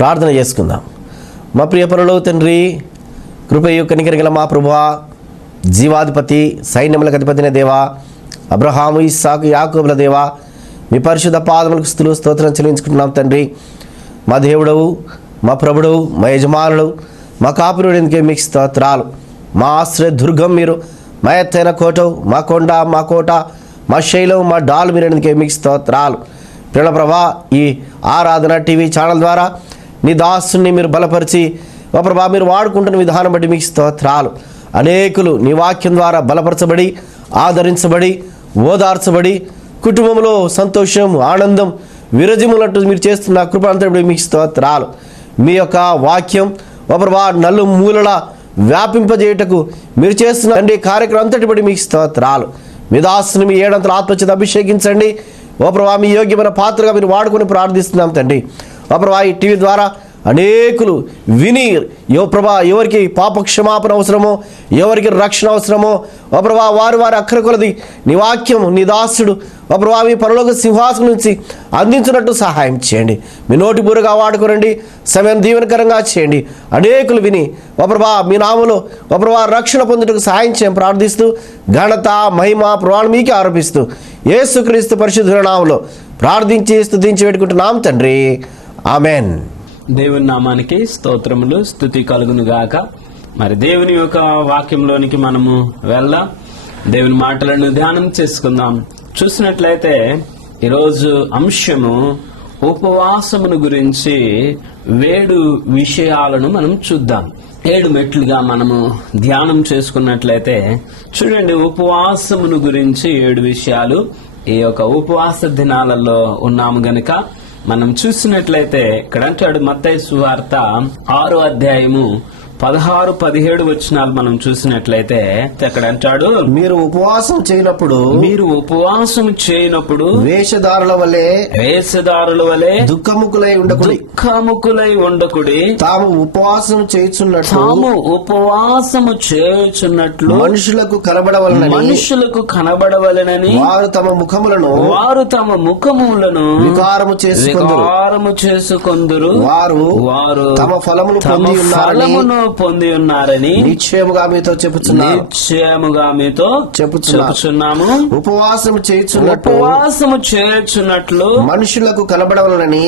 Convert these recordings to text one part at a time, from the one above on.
ప్రార్థన చేసుకుందాం. మా ప్రియ పరలోక తండ్రి, కృపయు కనికరగల మా ప్రభువా, జీవాధిపతి, సైన్యములకు అధిపతిని దేవా, అబ్రహాము, ఇస్సాకు, యాకోబుల దేవా, మీ పరిశుద్ధ పాదములకు స్తుతులు స్తోత్రం చెల్లించుకుంటున్నాం తండ్రి. మా దేవుడవు, మా ప్రభుడవు, మా యజమానుడు, మా కాపురుడికే మీకు స్తోత్రాలు. మా ఆశ్రయ దుర్గం మీరు, మా ఎత్తైన కోటవు, మా కొండ, మా కోట, మా శైలం, మా డాలు మీరేందుకే మీకు స్తోత్రాలు. ప్రియుల ప్రభా, ఈ ఆరాధన టీవీ ఛానల్ ద్వారా నీ దాసుని మీరు బలపరిచి ఓ ప్రభా మీరు వాడుకుంటున్న విధానం బట్టి మీకు స్తోత్రాలు. అనేకులు నీ వాక్యం ద్వారా బలపరచబడి, ఆదరించబడి, ఓదార్చబడి, కుటుంబంలో సంతోషం, ఆనందం విరజిములట్టు మీరు చేస్తున్న కృప అంతటి మీకు స్తోత్రాలు. మీ యొక్క వాక్యం ఓ ప్రభా నలు మూలల వ్యాపింపజేయటకు మీరు చేస్తున్న తండ్రి కార్యక్రమం అంతటి బట్టి మీకు స్తోత్రాలు. మీ దాసుని మీ ఏడంతల ఆత్మచేత అభిషేకించండి. ఓ ప్రభా మీ యోగ్యమైన పాత్రగా మీరు వాడుకొని ప్రార్థిస్తున్నాం తండ్రి. ఓ ప్రభా ఈ టీవీ ద్వారా అనేకులు విని యో ప్రభా ఎవరికి పాప క్షమాపణ అవసరమో, ఎవరికి రక్షణ అవసరమో ఓ ప్రభా వారి అక్కర కొలది నీ వాక్యం నీ దాసుడు ఓ ప్రభా మీ పరలోక సింహాసనం నుంచి అందించినట్టు సహాయం చేయండి. మీ నోటి బూరగా వాడుకోరండి, సమయం దీవెనకరంగా చేయండి. అనేకులు విని ఓ ప్రభా మీ నామములో ఓ ప్రభా రక్షణ పొందుటకు సహాయం చేయని ప్రార్థిస్తూ ఘనత మహిమ ప్రభావం మీకే ఆరోపిస్తూ యేసుక్రీస్తు పరిశుద్ధ నామములో ప్రార్థించి స్తుతించి పెట్టుకుంటున్నాం తండ్రి. ఆమెన్. దేవుని నామానికి స్తోత్రములు, స్తుతి కలుగును గాక. మరి దేవుని యొక్క వాక్యంలోనికి మనము వెళ్దాం, దేవుని మాటలను ధ్యానం చేసుకుందాం. చూసినట్లయితే ఈరోజు అంశము ఉపవాసమును గురించి 7 విషయాలను మనం చూద్దాం. 7 మెట్లుగా మనము ధ్యానం చేసుకున్నట్లయితే చూడండి, ఉపవాసమును గురించి 7 విషయాలు. ఈ యొక్క ఉపవాస దినాలలో ఉన్నాము గనుక మనం చూసినట్లయితే ఇక్కడ అంటాడు మత్తయి సువార్త 6వ అధ్యాయము 16, 17 వచనాలు మనం చూసినట్లయితే అక్కడ అంటాడు, మీరు ఉపవాసం చేయనప్పుడు వేషధారుల వలె దుఃఖముకులై ఉండకుడి, తాము ఉపవాసము చేయుచున్నట్లు మనుషులకు కనబడవలెనని వారు తమ ముఖములను వికారము చేసుకొందురు, వారు తమ ఫలములు పొంది ఉన్నారని నిశ్చయముగా మీతో చెప్పుచున్నాము. ఉపవాసము చేయుచున్నట్లు మనుషులకు కనబడవలెనని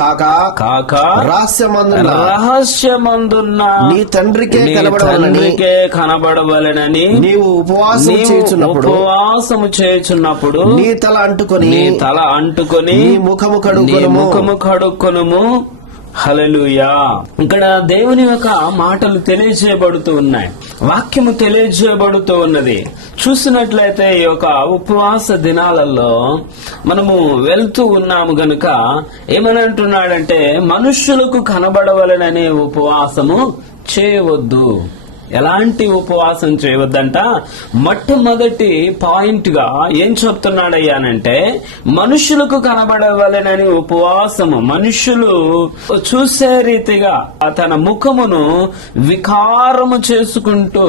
కాక రహస్యమందున్న నీ తండ్రికే కనబడవలెనని నీవు ఉపవాసము చేయుచున్నప్పుడు నీ తల అంటుకొని నీ ముఖము కడుక్కొనుము. హల్లెలూయా. ఇక్కడ దేవుని యొక్క మాటలు తెలియజేయబడుతూ ఉన్నాయి, వాక్యము తెలియజేయబడుతూ ఉన్నది. చూసినట్లయితే ఈ యొక్క ఉపవాస దినాలలో మనము వెళ్తూ ఉన్నాము గనుక ఏమని అంటున్నాడంటే, మనుష్యులకు కనబడవలననే ఉపవాసము చేయవద్దు. ఎలాంటి ఉపవాసం చేయవద్దంట? మొట్టమొదటి పాయింట్ గా ఏం చెప్తున్నాడయ్యానంటే, మనుషులకు కనబడవలెనని ఉపవాసము, మనుషులు చూసే రీతిగా తన ముఖమును వికారము చేసుకుంటూ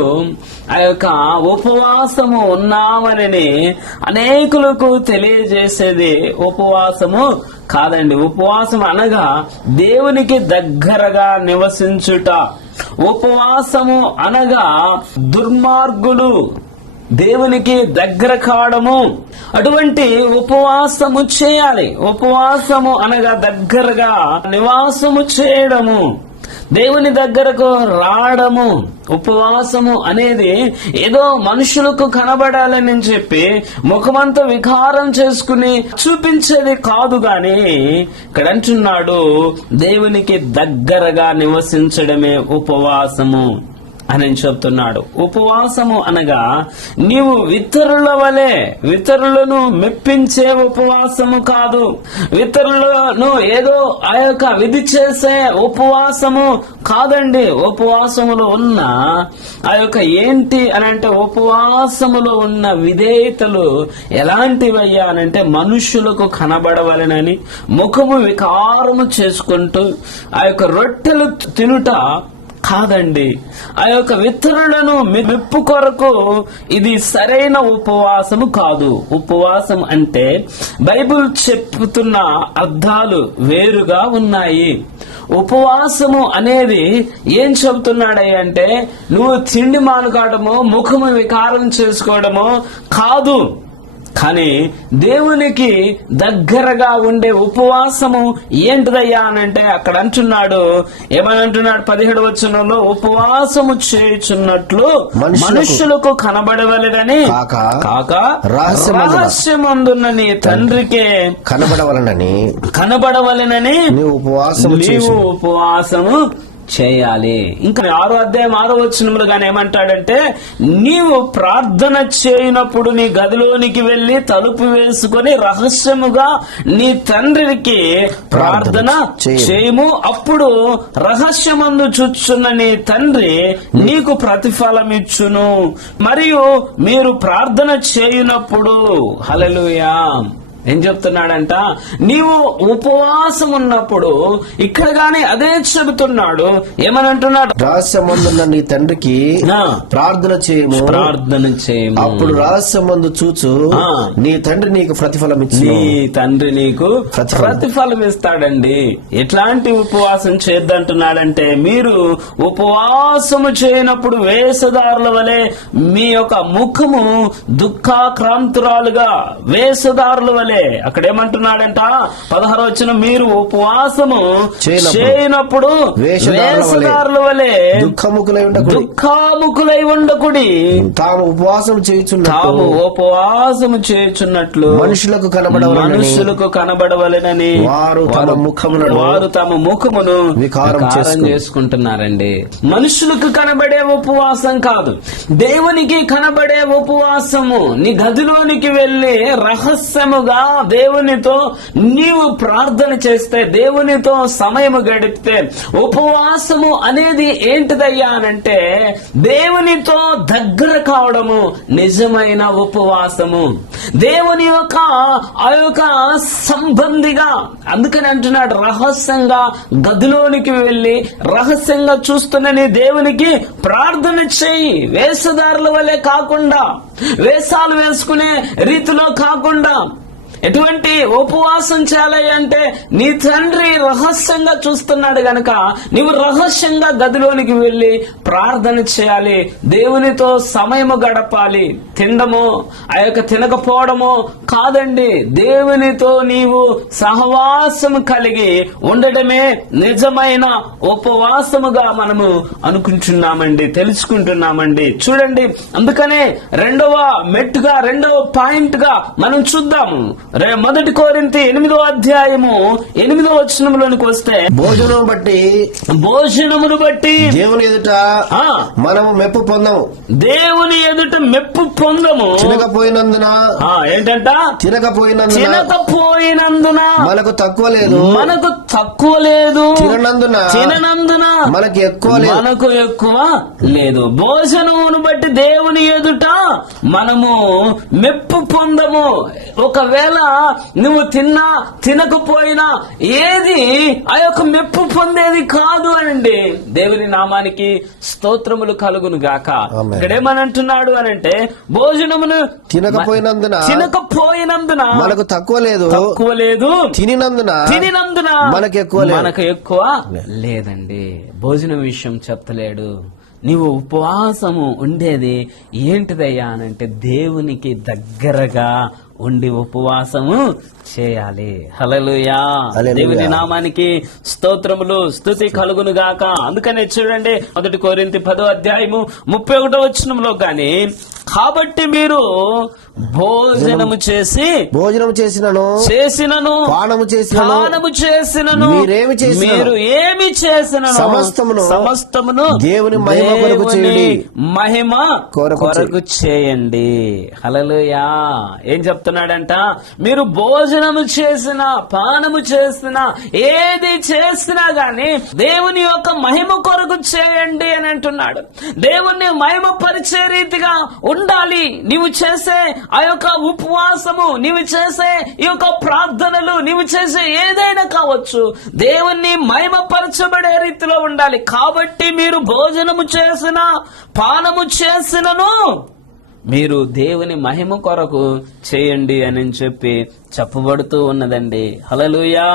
ఆ యొక్క ఉపవాసము ఉన్నామని అనేకులకు తెలియజేసేది ఉపవాసము కాదండి. ఉపవాసం అనగా దేవునికి దగ్గరగా నివసించుట. ఉపవాసము అనగా దుర్మార్గులు దేవునికి దగ్గర కావడము. అటువంటి ఉపవాసము చేయాలి. ఉపవాసము అనగా దగ్గరగా నివాసము చేయడము, దేవుని దగ్గరకు రావడము. ఉపవాసము అనేది ఏదో మనుషులకు కనబడాలని చెప్పి ముఖమంతా వికారం చేసుకుని చూపించేది కాదు గాని, ఇక్కడ అంటున్నాడు దేవునికి దగ్గరగా నివసించడమే ఉపవాసము అని చెప్తున్నాడు. ఉపవాసము అనగా నీవు ఇతరులను మెప్పించే ఉపవాసము కాదు, ఇతరులను ఏదో ఆ యొక్క విధి చేసే ఉపవాసము కాదండి. ఉపవాసములో ఉన్న ఆ యొక్క ఏంటి అని అంటే, ఉపవాసములో ఉన్న విధేయతలు ఎలాంటివయ్యా అనంటే, మనుషులకు కనబడవలెనని ముఖము వికారము చేసుకుంటూ ఆ యొక్క రొట్టెలు తినుట కాదండి. ఆ యొక్క ఇతరులను మెప్పు కొరకు ఇది సరైన ఉపవాసము కాదు. ఉపవాసం అంటే బైబిల్ చెప్తున్న అర్థాలు వేరుగా ఉన్నాయి. ఉపవాసము అనేది ఏం చెబుతున్నాడయ్య అంటే నువ్వు తిండి మానుకోవడము, ముఖము వికారం చేసుకోవడము కాదు. కానీ దేవునికి దగ్గరగా ఉండే ఉపవాసము ఏంటిదయ్యా అనంటే అక్కడ అంటున్నాడు, ఏమని అంటున్నాడు 17వ వచనంలో, ఉపవాసము చేయుచున్నట్లు మనుషులకు కనబడవలెనని కాక రహస్యమందున్న నీ తండ్రికే కనబడవలెనని నీవు ఉపవాసము చేయాలి. ఇంకా 6వ అధ్యాయం 6వ వచనంలో గాని ఏమంటాడంటే, నీవు ప్రార్థన చేయనప్పుడు నీ గదిలోనికి వెళ్లి తలుపు వేసుకొని రహస్యముగా నీ తండ్రికి ప్రార్థన చేయము, అప్పుడు రహస్యమందు చూచున్న నీ తండ్రి నీకు ప్రతిఫలం ఇచ్చును. మరియు మీరు ప్రార్థన చేయనప్పుడు హల్లెలూయా ఏం చెప్తున్నాడంట, నీవు ఉపవాసం ఉన్నప్పుడు ఇక్కడ గాని అదే చెబుతున్నాడు. ఏమని అంటున్నాడు, రహస్యమందున్న నీ తండ్రికి ప్రార్థన చేయము, అప్పుడు రహస్యమందు చూచు నీ తండ్రి నీకు ప్రతిఫలం ఇచ్చి, నీ తండ్రి నీకు ప్రతిఫలం ఇస్తాడండి. ఎట్లాంటి ఉపవాసం చేద్దంటున్నాడంటే, మీరు ఉపవాసము చేయనప్పుడు వేషధారుల వలె మీ యొక్క ముఖము దుఃఖాక్రాంతురాలుగా, వేషధారుల వలె. అక్కడ ఏమంటున్నాడంట 16వ వచనం, మీరు ఉపవాసము చేయనప్పుడు వేషధారుల వలె దుఃఖముఖులై ఉండకుడి, తాము ఉపవాసము చేయుచున్నట్లు మనుషులకు కనబడవలెనని వారు తమ ముఖమును వికారం చేసుకుంటున్నారండి. మనుషులకు కనబడే ఉపవాసం కాదు, దేవునికి కనబడే ఉపవాసము. నీ గదిలోనికి వెళ్లి రహస్యముగా దేవునితో నీవు ప్రార్థన చేస్తే, దేవునితో సమయము గడిపితే, ఉపవాసము అనేది ఏంటిదయ్యా అనంటే దేవునితో దగ్గర కావడము నిజమైన ఉపవాసము. దేవుని యొక్క ఆ యొక్క సంబంధిగా. అందుకని అంటున్నాడు, రహస్యంగా గదిలోనికి వెళ్లి రహస్యంగా చూస్తున్న నీ దేవునికి ప్రార్థన చేయి. వేషధారుల వలె కాకుండా, వేషాలు వేసుకునే రీతిలో కాకుండా. ఎటువంటి ఉపవాసం చేయాలి అంటే నీ తండ్రి రహస్యంగా చూస్తున్నాడు గనక నీవు రహస్యంగా గదిలోనికి వెళ్లి ప్రార్థన చేయాలి, దేవునితో సమయము గడపాలి. తినడము ఆ యొక్క తినకపోవడము కాదండి, దేవునితో నీవు సహవాసము కలిగి ఉండడమే నిజమైన ఉపవాసముగా మనము అనుకుంటున్నామండి, తెలుసుకుంటున్నామండి. చూడండి, అందుకనే రెండవ మెట్టుగా, రెండవ పాయింట్ గా మనం చూద్దాము. 1 కొరింథీ 8వ అధ్యాయము 8వ వచనంలోనికి వస్తే, భోజనమును బట్టి దేవుని ఎదుట మనము మెప్పు పొందము, దేవుని ఎదుట మెప్పు పొందము. తినకపోయినందున ఏంటంట, తినకపోయినందున మనకు తక్కువ లేదు, తిననందున మనకు ఎక్కువ లేదు. భోజనమును బట్టి దేవుని ఎదుట మనము మెప్పు పొందము. ఒకవేళ నువ్వు తిన్నా తినకపోయినా ఏది ఆ యొక్క మెప్పు పొందేది కాదు అనండి. దేవుని నామానికి స్తోత్రములు కలుగును గాక. ఇక్కడ ఏమని అంటున్నాడు అనంటే, భోజనమును తినకపోయినందున మనకు తక్కువ లేదు, తినినందున మనకు ఎక్కువ లేదండి. భోజనం విషయం చెప్తలేడు. నీవు ఉపవాసము ఉండేది ఏంటిదయ్యా అనంటే దేవునికి దగ్గరగా ఉండి ఉపవాసము చేయాలి. హల్లెలూయా, దేవుని నామానికి స్తోత్రములు, స్తుతి కలుగును గాక. అందుకనే చూడండి 1 కొరింథీ 10వ అధ్యాయము 31వ వచనంలో గాని, కాబట్టి మీరు భోజనము చేసినను పానము చేసినను మీరు ఏమి చేసినను సమస్తమును దేవుని మహిమ కొరకు చేయండి. హల్లెలూయా. ఏం చెప్తున్నాడంట, మీరు భోజనము చేసినా పానము చేసినా ఏది చేసినా గాని దేవుని యొక్క మహిమ కొరకు చేయండి అని అంటున్నాడు. దేవుణ్ణి మహిమ పరిచే రీతిగా ఉండాలి. నీవు చేసే ఆ యొక్క ఉపవాసము, నీవు చేసే ఈ యొక్క ప్రార్థనలు, నీవు చేసే ఏదైనా కావచ్చు, దేవుణ్ణి మహిమపరచబడే రీతిలో ఉండాలి. కాబట్టి మీరు భోజనము చేసిన, పానము చేసినను మీరు దేవుని మహిమ కొరకు చేయండి అని చెప్పి చెప్పబడుతూ ఉన్నదండి. హల్లెలూయా.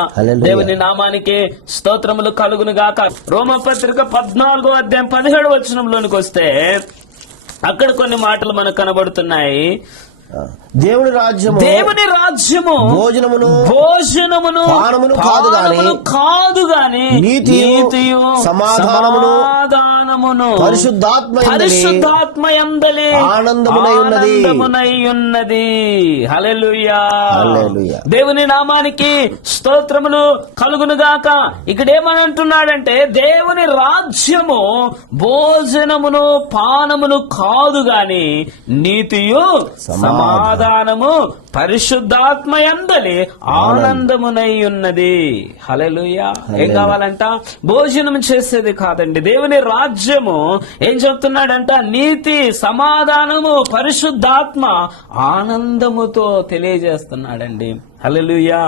దేవుని నామానికి స్తోత్రములు కలుగును గాక. రోమపత్రిక 14వ అధ్యాయం 17వ వచనంలోనికి వస్తే అక్కడ కొన్ని మాటలు మనకు కనబడుతున్నాయి. దేవుని రాజ్యము భోజనమును పానమును కాదు గాని నీతియు సమాధానమును పరిశుద్ధాత్మయందలి ఆనందమునై ఉన్నది. హల్లెలూయా. దేవుని నామానికి స్తోత్రములు కలుగును గాక. ఇక్కడ ఏమని అంటున్నాడంటే, దేవుని రాజ్యము భోజనమును పానమును కాదు గాని నీతియు సమాధానము పరిశుద్ధాత్మయందలి ఆనందమునై ఉన్నది. హల్లెలూయా. ఏం కావాలంట? భోజనం చేసేది కాదండి. దేవుని రాజ్యము ఏం చెప్తున్నాడంట? నీతి, సమాధానము, పరిశుద్ధాత్మ ఆనందముతో తెలియజేస్తున్నాడండి. హల్లెలూయా.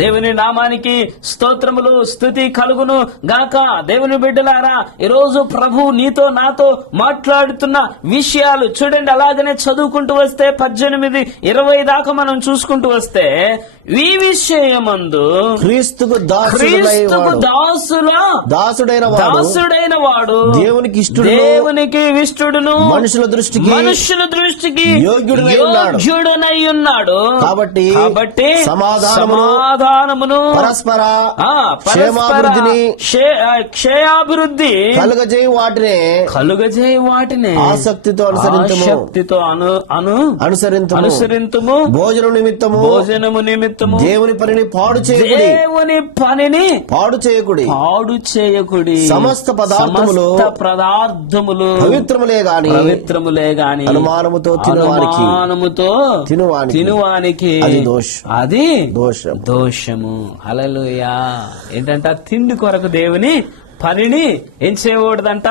దేవుని నామానికి స్తోత్రములు, స్తుతి కలుగును గాక. దేవుని బిడ్డలారా, ఈరోజు ప్రభు నీతో నాతో మాట్లాడుతున్న విషయాలు చూడండి. అలాగనే చదువుకుంటూ వస్తే 18, 20 దాకా మనం చూసుకుంటూ వస్తే, ఈ విషయమందు క్రీస్తుకు దాసుడైన వాడు దేవునికి ఇష్టుడును మనుషుల దృష్టికి యోగ్యుడనై ఉన్నాడు. కాబట్టి సమాధానమును పరస్పర క్షేమాభివృద్ధి కలుగజేయ వాటినే ఆసక్తితో అనుసరింతుము. భోజనము నిమిత్తము దేవుని పనిని పాడు చేయకుడి. సమస్త పదార్థములు పవిత్రములే గాని అనుమానముతో తినువానికి అది దోషము. హల్లెలూయా. ఏంటంట? తిండి కొరకు దేవుని పనిని ఏం చేయకూడదంట?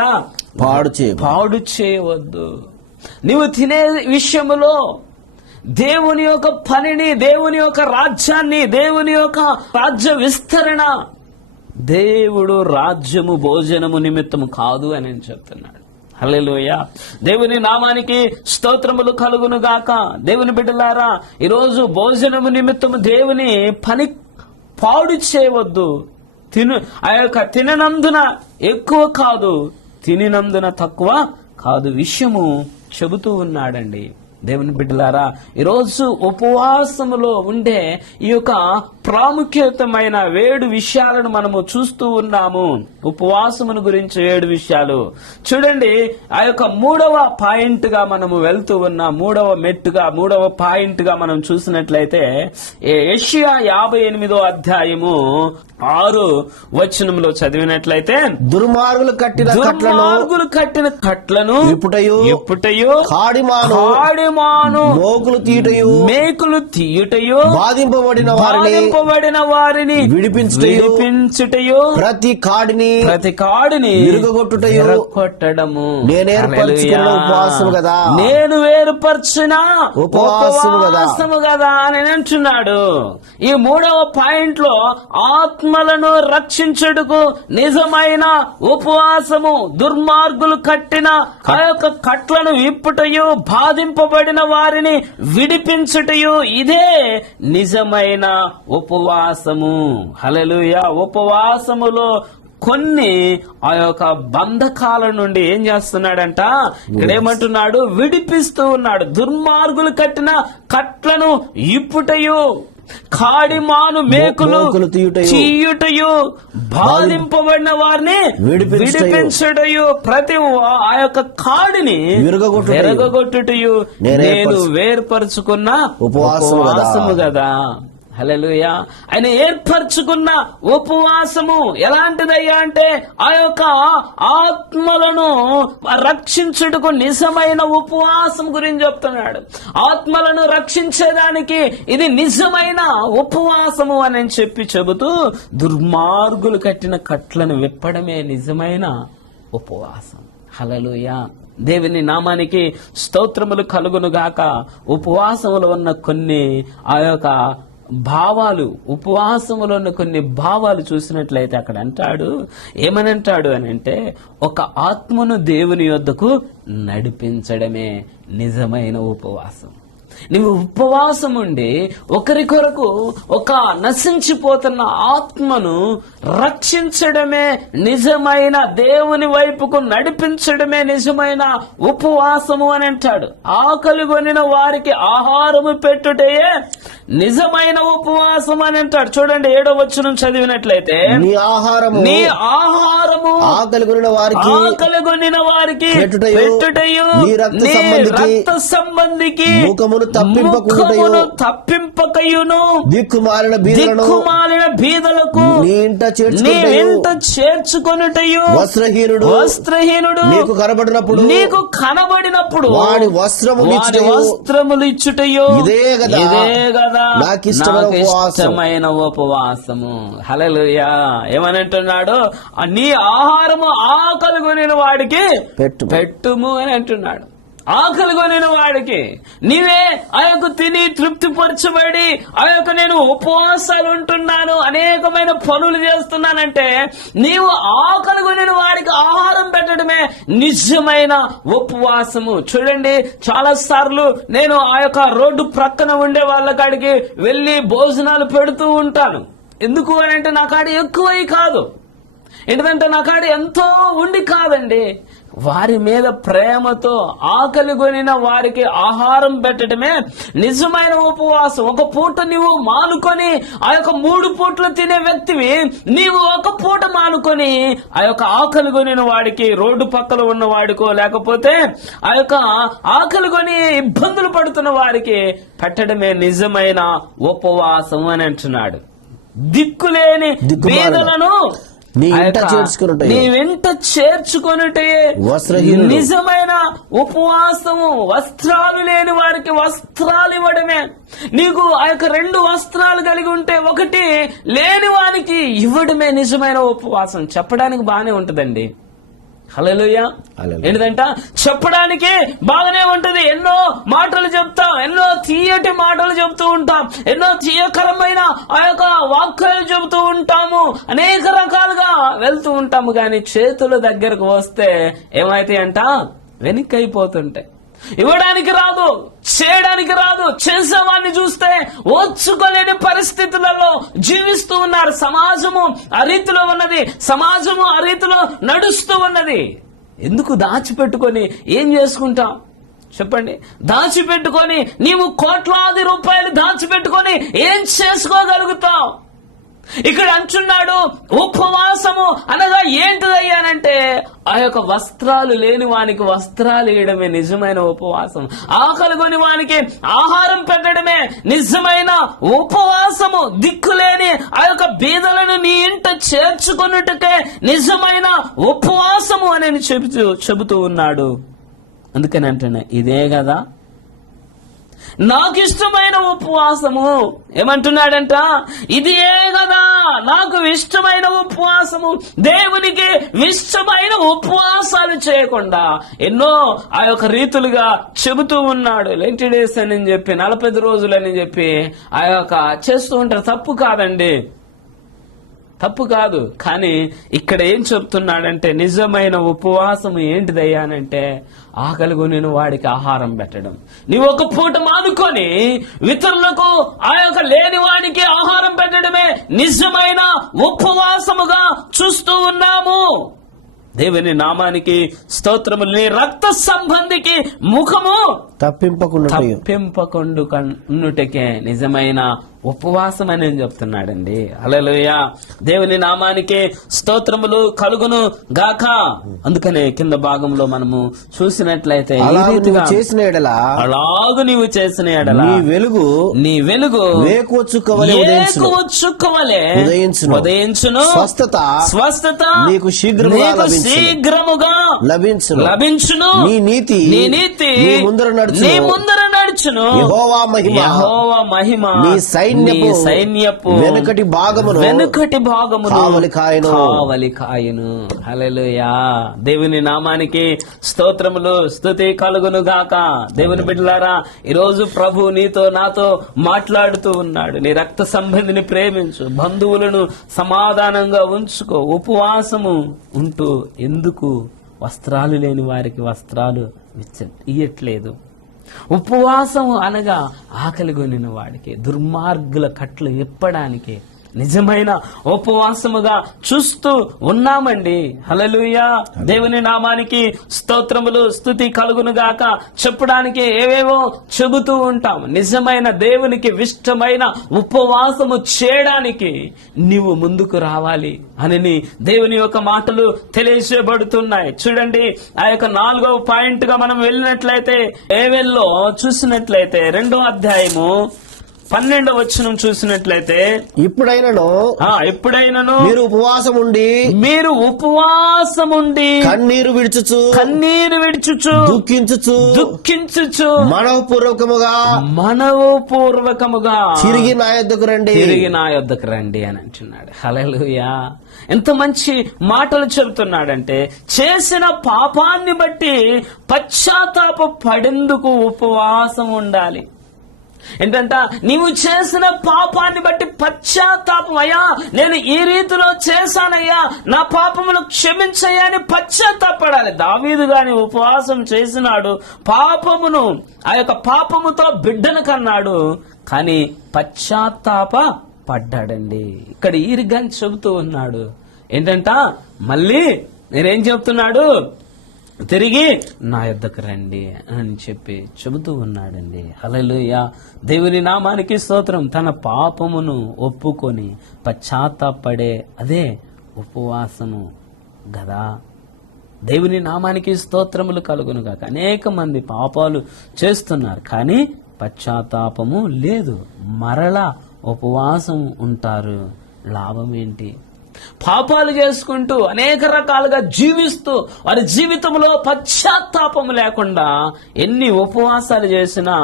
పాడు చేయవద్దు. నీవు తినే విషయములో దేవుని యొక్క పనిని, దేవుని యొక్క రాజ్యాన్ని, దేవుని యొక్క రాజ్య విస్తరణ, దేవుడు రాజ్యము భోజనము నిమిత్తము కాదు అని చెప్తున్నాడు. హల్లెలూయా. దేవుని నామానికి స్తోత్రములు కలుగును గాక. దేవుని బిడ్డలారా, ఈరోజు భోజనము నిమిత్తము దేవుని పని పాడు చేయవద్దు. ఆ యొక్క తిననందున ఎక్కువ కాదు, తినినందున తక్కువ కాదు విషయము చెబుతూ ఉన్నాడండి. దేవుని బిడ్డలారా, ఈరోజు ఉపవాసములో ఉండే ఈ యొక్క ప్రాముఖ్యతమైన 7 విషయాలను మనము చూస్తూ ఉన్నాము. ఉపవాసమును గురించి 7 విషయాలు చూడండి. ఆ యొక్క 3వ పాయింట్ గా మనము వెళ్తూ ఉన్నాం. 3వ మెట్టుగా, 3వ పాయింట్ గా మనం చూసినట్లయితే, యెషయా 58వ అధ్యాయము 6 వచనంలో చదివినట్లయితే, దుర్మార్గులు కట్టిన కట్లను ఇప్పుటయు కాడిమాను మేకులు తీయుటయు బాధింపబడిన వారిని విడిపించుటయు ప్రతి కాడిని విరగొట్టడము నేను ఏర్పరచిన ఉపవాసము కదా అని అంటున్నాడు. ఈ 3వ పాయింట్ లో ఆత్మలను రక్షించుటకు నిజమైన ఉపవాసము, దుర్మార్గులు కట్టిన ఆ యొక్క కట్లను విప్పుటయు బాధింపబడిన వారిని విడిపించుటయు, ఇదే నిజమైన ఉపవాసము. హల్లెలూయా. ఉపవాసములో కొన్ని ఆ యొక్క బంధకాల నుండి ఏం చేస్తున్నాడంట? ఇక్కడ ఏమంటున్నాడు? విడిపిస్తూ ఉన్నాడు. దుర్మార్గులు కట్టిన కట్లను ఇప్పుటయు, కాడిమాను మేకులు తీయుటయు, బాధింపబడిన వారిని విడిపించుటయు, ప్రతి ఆ యొక్క కాడిని విరగొట్టుటయు నేను వేర్పరచుకున్న ఉపవాసము కదా. హల్లెలూయా. ఆయన ఏర్పరచుకున్న ఉపవాసము ఎలాంటిదయ్యా అంటే, ఆ యొక్క ఆత్మలను రక్షించుటకు నిజమైన ఉపవాసం గురించి చెప్తున్నాడు. ఆత్మలను రక్షించేదానికి ఇది నిజమైన ఉపవాసము అని చెప్పి చెబుతూ, దుర్మార్గులు కట్టిన కట్లను విప్పడమే నిజమైన ఉపవాసం. హల్లెలూయా. దేవుని నామానికి స్తోత్రములు కలుగును గాక. ఉపవాసములో ఉన్న కొన్ని ఆ యొక్క భావాలు, ఉపవాసములో ఉన్న కొన్ని భావాలు చూసినట్లయితే అక్కడ అంటాడు, ఏమని అంటాడు అని అంటే, ఒక ఆత్మను దేవుని యొద్దకు నడిపించడమే నిజమైన ఉపవాసం. నువ్వు ఉపవాసం ఉండి ఒకరి కొరకు ఒక నశించిపోతున్న ఆత్మను రక్షించడమే నిజమైన, దేవుని వైపుకు నడిపించడమే నిజమైన ఉపవాసము అని అంటాడు. ఆకలి కొనిన వారికి ఆహారము పెట్టుటయే నిజమైన ఉపవాసం అని అంటాడు. చూడండి 7వ వచనం చదివినట్లయితే, నీ ఆహారము ఆకలి కొనిన వారికి పెట్టుటయు నీ రక్త సంబంధికి ముఖమును తప్పింపకయును దిక్కుమాలిన బీదలకు నీ ఇంట చేర్చుకొనుటయు వస్త్రహీనుడు నీకు కనబడినప్పుడు వాడి వస్త్రములు ఇచ్చుటయు ఇదే కదా నాకు ఇష్టమైన ఉపవాసము. హల్లెలూయా. ఏమని అంటున్నాడు? నీ ఆహారము ఆకలి కొనిన వాడికి పెట్టుము అని అంటున్నాడు. ఆకలి కొనిన వాడికి నీవే ఆ యొక్క తిని తృప్తిపరచబడి ఆ యొక్క నేను ఉపవాసాలు ఉంటున్నాను, అనేకమైన పనులు చేస్తున్నానంటే, నీవు ఆకలి కొనిన వాడికి ఆహారం పెట్టడమే నిజమైన ఉపవాసము. చూడండి, చాలా సార్లు నేను ఆ యొక్క రోడ్డు ప్రక్కన ఉండే వాళ్ళ కాడికి వెళ్లి భోజనాలు పెడుతూ ఉంటాను. ఎందుకు అని అంటే, నా కాడ ఎక్కువై కాదు, ఎందుకంటే నా కాడ ఎంతో ఉండి కాదండి, వారి మీద ప్రేమతో ఆకలి కొనిన వారికి ఆహారం పెట్టడమే నిజమైన ఉపవాసం. ఒక పూట నీవు మానుకొని ఆ యొక్క 3 పూటలు తినే వ్యక్తివి, నీవు ఒక పూట మానుకొని ఆ యొక్క ఆకలి కొనిన వాడికి, రోడ్డు పక్కన ఉన్న వాడికో లేకపోతే ఆ యొక్క ఆకలి కొని ఇబ్బందులు పడుతున్న వారికి పెట్టడమే నిజమైన ఉపవాసం అని అంటున్నాడు. దిక్కులేని పేదలను నీ వెంట చేర్చుకొనుటే నిజమైన ఉపవాసము. వస్త్రాలు లేని వారికి వస్త్రాలు ఇవ్వడమే. నీకు ఆ యొక్క 2 వస్త్రాలు కలిగి ఉంటే ఒకటి లేని వానికి ఇవ్వడమే నిజమైన ఉపవాసం. చెప్పడానికి బానే ఉంటదండి. హల్లెలూయా. ఏంటంట చెప్పడానికి బాగానే ఉంటది, ఎన్నో మాటలు చెప్తాం, ఎన్నో తీయటి మాటలు చెప్తూ ఉంటాం, ఎన్నో తీయకరమైన ఆ యొక్క వాక్యాలు చెబుతూ ఉంటాము, అనేక రకాలుగా వెళ్తూ ఉంటాము. కానీ చేతుల దగ్గరకు వస్తే ఏమైతాయి అంట? వెనక్కి అయిపోతుంటాయి. ఇవ్వడానికి రాదు, చేయడానికి రాదు. చేసేవాడిని చూస్తే ఓర్చుకోలేని పరిస్థితులలో జీవిస్తూ ఉన్నారు. సమాజము ఆ రీతిలో ఉన్నది, సమాజము ఆ రీతిలో నడుస్తూ ఉన్నది. ఎందుకు దాచిపెట్టుకొని ఏం చేసుకుంటాం చెప్పండి? దాచిపెట్టుకొని నీవు కోట్లాది రూపాయలు దాచిపెట్టుకొని ఏం చేసుకోగలుగుతావు? ఇక్కడ అంటున్నాడు ఉపవాసము అనగా ఏంటిదయ్యానంటే, ఆ యొక్క వస్త్రాలు లేని వానికి వస్త్రాలు వేయడమే నిజమైన ఉపవాసం. ఆకలి కొని వానికి ఆహారం పెట్టడమే నిజమైన ఉపవాసము. దిక్కులేని ఆ యొక్క బీదలను నీ ఇంట చేర్చుకొనుటకే నిజమైన ఉపవాసము అని చెబుతూ ఉన్నాడు. అందుకని అంటున్నా, ఇదే కదా నాకు ఇష్టమైన ఉపవాసము. ఏమంటున్నాడంట? ఇదే కదా నాకు ఇష్టమైన ఉపవాసము. దేవునికి ఇష్టమైన ఉపవాసాలు చేయకుండా ఎన్నో ఆ యొక్క రీతులుగా చెబుతూ ఉన్నాడు. లెంటి డేస్ అని చెప్పి, 40 రోజులని చెప్పి ఆ యొక్క చేస్తూ ఉంటారు. తప్పు కాదండి, తప్పు కాదు. కానీ ఇక్కడ ఏం చెప్తున్నాడంటే, నిజమైన ఉపవాసము ఏంటిదయ్యానంటే, ఆకలి కొనిన వాడికి ఆహారం పెట్టడం. నీవు ఒక పూట మానుకొని ఇతరులకు ఆ యొక్క లేని వాడికి ఆహారం పెట్టడమే నిజమైన ఉపవాసముగా చూస్తూ ఉన్నాము. దేవుని నామానికి స్తోత్రములు. నీ రక్త సంబంధికి ముఖము తప్పింపకుండుటకే నిజమైన ఉపవాసం అని చెప్తున్నాడండి. హల్లెలూయా. దేవుని నామానికి స్తోత్రములు కలుగును గాక. అందుకనే కింద భాగంలో మనము చూసినట్లయితే, అలాగు నీవు చేసిన ఎడల నీ వెలుగు వేకువ చుక్కవలే ఉదయించును. స్వస్థత నీకు శీఘ్రముగా లభించును. నీ నీతి నీ ముందర నడుచును. యెహోవా మహిమ సైన్యపు వెనుకటి భాగమును కావలి కాయను. హల్లెలూయా. దేవుని నామానికి స్తోత్రములు, స్తుతి కలుగును గాక. దేవుని బిడ్డలారా, ఈరోజు ప్రభు నీతో నాతో మాట్లాడుతూ ఉన్నాడు. నీ రక్త సంబంధిని ప్రేమించు, బంధువులను సమాధానంగా ఉంచుకో, ఉపవాసము ఉంటూ ఎందుకు వస్త్రాలు లేని వారికి వస్త్రాలు ఇయ్యట్లేదు? ఉపవాసం అనగా ఆకలి కొనిన వాడికి, దుర్మార్గుల కట్లు ఇప్పడానికి నిజమైన ఉపవాసముగా చూస్తూ ఉన్నామండి. హల్లెలూయా. దేవుని నామానికి స్తోత్రములు, స్తుతి కలుగును గాక. చెప్పడానికి ఏవేవో చెబుతూ ఉంటాం. నిజమైన దేవునికి ఇష్టమైన ఉపవాసము చేయడానికి నీవు ముందుకు రావాలి అని దేవుని యొక్క మాటలు తెలియజేయబడుతున్నాయి. చూడండి, ఆ యొక్క 4వ పాయింట్ గా మనం వెళ్ళినట్లయితే ఏవెల్లో చూసినట్లయితే 2వ అధ్యాయము 12వ వచనం చూసినట్లయితే, ఇప్పుడైనను మీరు ఉపవాసముండి కన్నీరు విడుచుచు దుఃఖించుచు మనఃపూర్వకముగా తిరిగి నా యొద్దకు రండి అని అంటున్నాడు. హల్లెలూయా. ఎంత మంచి మాటలు చెబుతున్నాడంటే, చేసిన పాపాన్ని బట్టి పశ్చాత్తాప పడేందుకు ఉపవాసం ఉండాలి. ఏంటంట, నీవు చేసిన పాపాన్ని బట్టి పశ్చాత్తాపం, అయ్యా నేను ఈ రీతిలో చేశానయ్యా, నా పాపములు క్షమించయ్యా అని పశ్చాత్తాపడాలి. దావీదు గాని ఉపవాసం చేసినాడు, పాపమును ఆ యొక్క పాపముతో బిడ్డను కన్నాడు, కానీ పశ్చాత్తాప పడ్డాడండి. ఇక్కడ ఈరిగాని చెబుతూ ఉన్నాడు ఏంటంట, మళ్ళీ నేనేం చెప్తున్నాడు, తిరిగి నా యొద్దకు రండి అని చెప్పి చెబుతూ ఉన్నాడండి. హల్లెలూయా. దేవుని నామానికి స్తోత్రం. తన పాపమును ఒప్పుకొని పశ్చాత్తాపడే అదే ఉపవాసము గదా. దేవుని నామానికి స్తోత్రములు కలుగును గాక. అనేక మంది పాపాలు చేస్తున్నారు, కానీ పశ్చాత్తాపము లేదు. మరలా ఉపవాసం ఉంటారు. లాభం ఏంటి? పాపాలు చేసుకుంటూ అనేక రకాలుగా జీవిస్తూ వారి జీవితంలో పశ్చాత్తాపము లేకుండా ఎన్ని ఉపవాసాలు చేసినా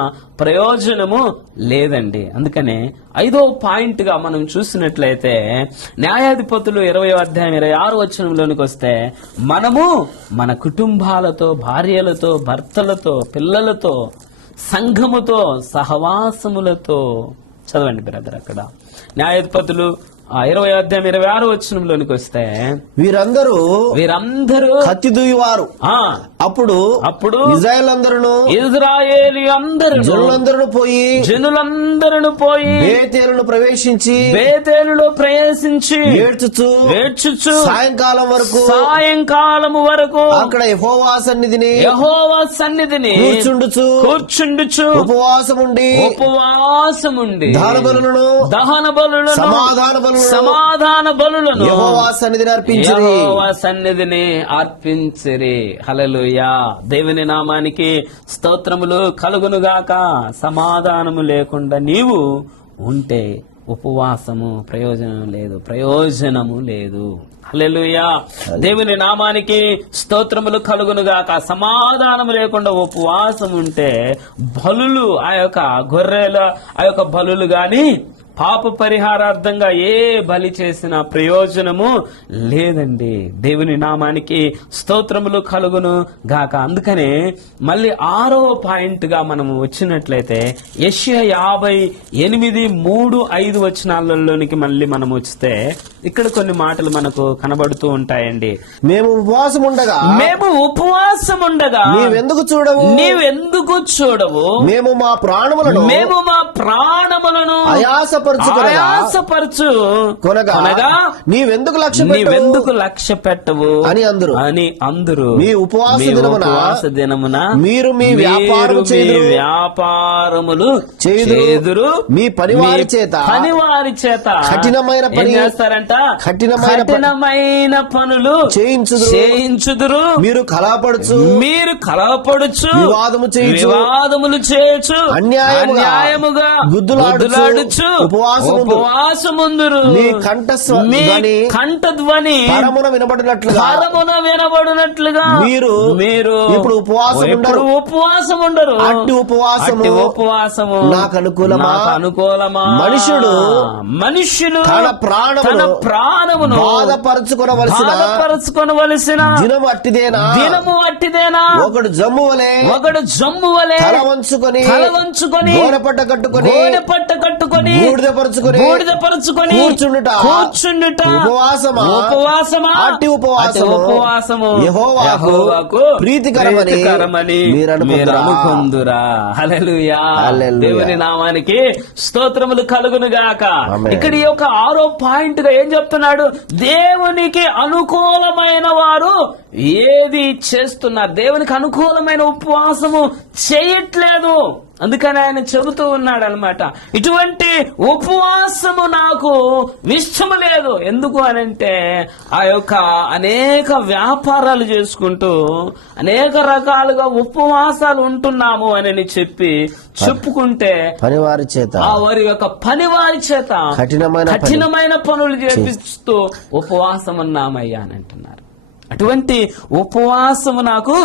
ప్రయోజనము లేదండి. అందుకనే 5వ పాయింట్ గా మనం చూసినట్లయితే న్యాయాధిపతులు 20వ అధ్యాయం 26వ వచనంలోనికి వస్తే, మనము మన కుటుంబాలతో, భార్యలతో, భర్తలతో, పిల్లలతో, సంఘముతో, సహవాసములతో, చదవండి బ్రదర్. అక్కడ న్యాయాధిపతులు 20వ అధ్యాయం 26వ వచనంలోనికి వస్తే, వీరందరూ కత్తి దూయువారు. అప్పుడు ఇశ్రాయేలీయులందరూ జనులందరూ పోయి బేతేలును ప్రవేశించి ఏడ్చుచు సాయంకాలము వరకు అక్కడ యెహోవా సన్నిధిని కూర్చుండుచు ఉపవాసముండి దహన బలులను సమాధాన బలులను యెహోవా సన్నిధిని అర్పించిరి. హల్లెలూయా. దేవుని నామానికి స్తోత్రములు కలుగునుగాక. సమాధానము లేకుండా నీవు ఉంటే ఉపవాసము ప్రయోజనము లేదు. హల్లెలూయా. దేవుని నామానికి స్తోత్రములు కలుగునుగాక. సమాధానం లేకుండా ఉపవాసం ఉంటే బలులు, ఆ యొక్క గొర్రెల ఆ యొక్క బలులు గాని పాప పరిహారార్థంగా ఏ బలి చేసిన ప్రయోజనము లేదండి. దేవుని నామానికి స్తోత్రములు కలుగును గాక. అందుకనే మళ్ళీ 6వ పాయింట్ గా మనము వచ్చినట్లయితే యెషయా 58:3-5 వచనాలలోనికి మళ్ళీ మనం వస్తే ఇక్కడ కొన్ని మాటలు మనకు కనబడుతూ ఉంటాయండి. మేము ఉపవాసం ఉండగా నీవెందుకు చూడవు? మేము మా ప్రాణములను ఆయాసపరచు కొనగా నీవెందుకు లక్ష్య పెట్టవు అని అందరు. మీ ఉపవాస దినమున మీరు మీ వ్యాపారములు చేయుదురు, మీ పనివారి చేత కఠినమైన పని చేస్తారంట, కఠినమైన పనులు చేయించుదురు. మీరు కలపడుచు వివాదములు చేయొచ్చు, అన్యాయముగా గుద్దులాడుచు ఉపవాసముందురు, మీ మీ కంఠధ్వని పరమున వినబడినట్లుగా మీరు ఇప్పుడు ఉపవాసం ఉండరు. అట్టి ఉపవాసము నాకు అనుకూలమా? మనుషులు తన ప్రాణమును బాధపరచుకొనవలసిన దినము అట్టిదేనా? ఒకడు జమ్ము వలె తల వంచుకొని గోనెపట్ట కట్టుకొని బూడిదపరచుకొని కూర్చుండుట ఉపవాసమా? అట్టి ఉపవాసము యెహోవాకు ప్రీతికరమని మీరు అనుకుందురా. హల్లెలూయా. దేవుని నామానికి స్తోత్రములు కలుగును గాక. ఇక్కడ ఈ యొక్క 6వ పాయింట్ గా ఏం చెప్తున్నాడు? దేవునికి అనుకూలమైన వారు ఏది చేస్తున్నారు? దేవునికి అనుకూలమైన ఉపవాసము చేయట్లేదు. అందుకని ఆయన చెబుతూ ఉన్నాడు అన్నమాట, ఇటువంటి ఉపవాసము నాకు ఇష్టము లేదు. ఎందుకు అనంటే ఆ యొక్క అనేక వ్యాపారాలు చేసుకుంటూ అనేక రకాలుగా ఉపవాసాలు ఉంటున్నాము అని చెప్పుకుంటే వారి యొక్క పనివారి చేత కఠినమైన పనులు చేపిస్తూ ఉపవాసం ఉన్నామయ్యా అని అంటున్నారు. అటువంటి ఉపవాసము నాకు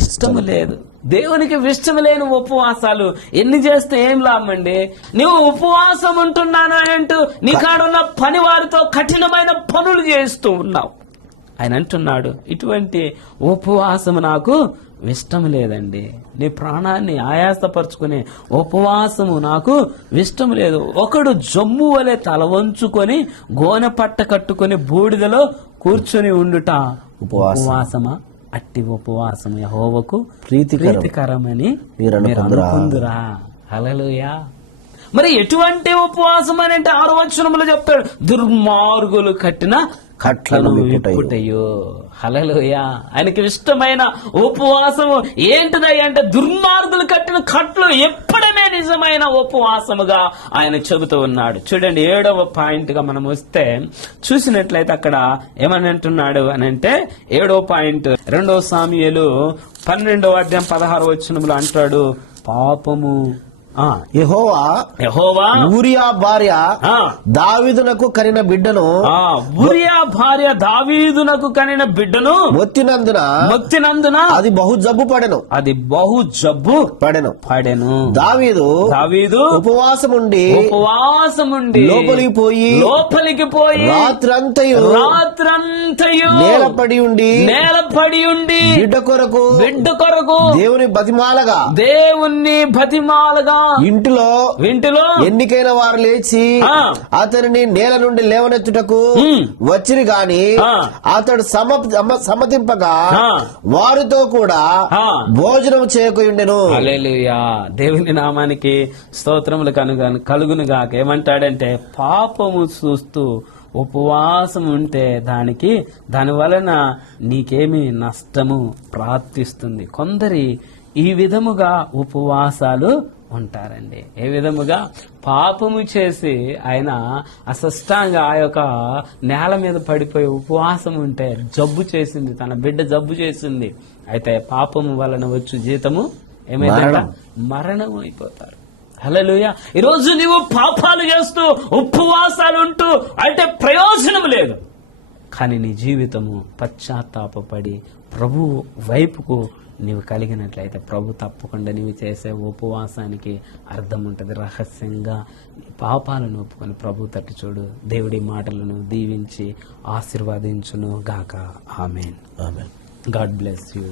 ఇష్టము లేదు. దేవునికి ఇష్టం లేని ఉపవాసాలు ఎన్ని చేస్తే ఏం లాభమండి? నువ్వు ఉపవాసం ఉంటున్నాను అని అంటూ నీ కాడున్న పని వారితో కఠినమైన పనులు చేస్తూ ఉన్నావు. ఆయన అంటున్నాడు, ఇటువంటి ఉపవాసము నాకు ఇష్టం లేదండి. నీ ప్రాణాన్ని ఆయాసపరుచుకునే ఉపవాసము నాకు ఇష్టం లేదు. ఒకడు జమ్ము వలె తల వంచుకొని గోనె పట్ట కట్టుకుని బూడిదలో కూర్చొని ఉండుట ఉపవాసమా? అట్టి ఉపవాసం యెహోవాకు ప్రీతికరమని మీరు అనుకుందురా. హల్లెలూయా. మరి ఎటువంటి ఉపవాసం అని అంటే 6వ వచనంలో చెప్తాడు, దుర్మార్గులు కట్టిన కట్లను విప్పుటయో. హల్లెలూయా. ఆయనకి ఇష్టమైన ఉపవాసము ఏంటిదయ్యా అంటే దుర్మార్గులు కట్టిన కట్లు ఎప్పుడమే నిజమైన ఉపవాసముగా ఆయన చెబుతూ ఉన్నాడు. చూడండి 7వ పాయింట్ గా మనం వస్తే చూసినట్లయితే అక్కడ ఏమని అంటున్నాడు అని అంటే 7వ పాయింట్ 2వ సాముయేలు 12వ అధ్యాయం 16వ వచనంలో అంటాడు, పాపము యెహోవా ఊరియా భార్య దావీదునకు కనిన బిడ్డను మొత్తినందున అది బహు జబ్బు పడెను. దావీదు ఉపవాసముండి లోపలికి పోయి రాత్రంతయు నేలపడి ఉండి బిడ్డ కొరకు దేవుని బతిమాలగా ఇంటిలో ఎన్నికైన వారు లేచి అతనిని నేల నుండి లేవనెత్తుటకు వచ్చిరి గాని అతడు సమ్మతింపగా వారితో కూడా భోజనం చేయకుండెను. హల్లెలూయా. దేవుని నామానికి స్తోత్రములు కలుగును గాక. ఏమంటాడంటే పాపము చూస్తూ ఉపవాసం ఉంటే దాని వలన నీకేమి నష్టము ప్రాప్తిస్తుంది. కొందరి ఈ విధముగా ఉపవాసాలు ఉంటారండి. ఏ విధముగా? పాపము చేసి ఆయన అసష్టాంగా ఆ యొక్క నేల మీద పడిపోయి ఉపవాసం ఉంటే జబ్బు చేసింది, తన బిడ్డ జబ్బు చేసింది. అయితే పాపము వలన వచ్చు జీతము ఏమైందంట? మరణం అయిపోతారు. హల్లెలూయా. ఈరోజు నీవు పాపాలు చేస్తూ ఉపవాసాలు ఉంటూ అంటే ప్రయోజనం లేదు. కానీ నీ జీవితము పశ్చాత్తాపపడి ప్రభు వైపుకు నీవు కలిగినట్లయితే ప్రభు తప్పకుండా నీవు చేసే ఉపవాసానికి అర్థం ఉంటుంది. రహస్యంగా పాపాలను ఒప్పుకొని ప్రభు తట్టు చూడు. దేవుడి మాటలను దీవించి ఆశీర్వదించును గాక. Amen. Amen. God bless you.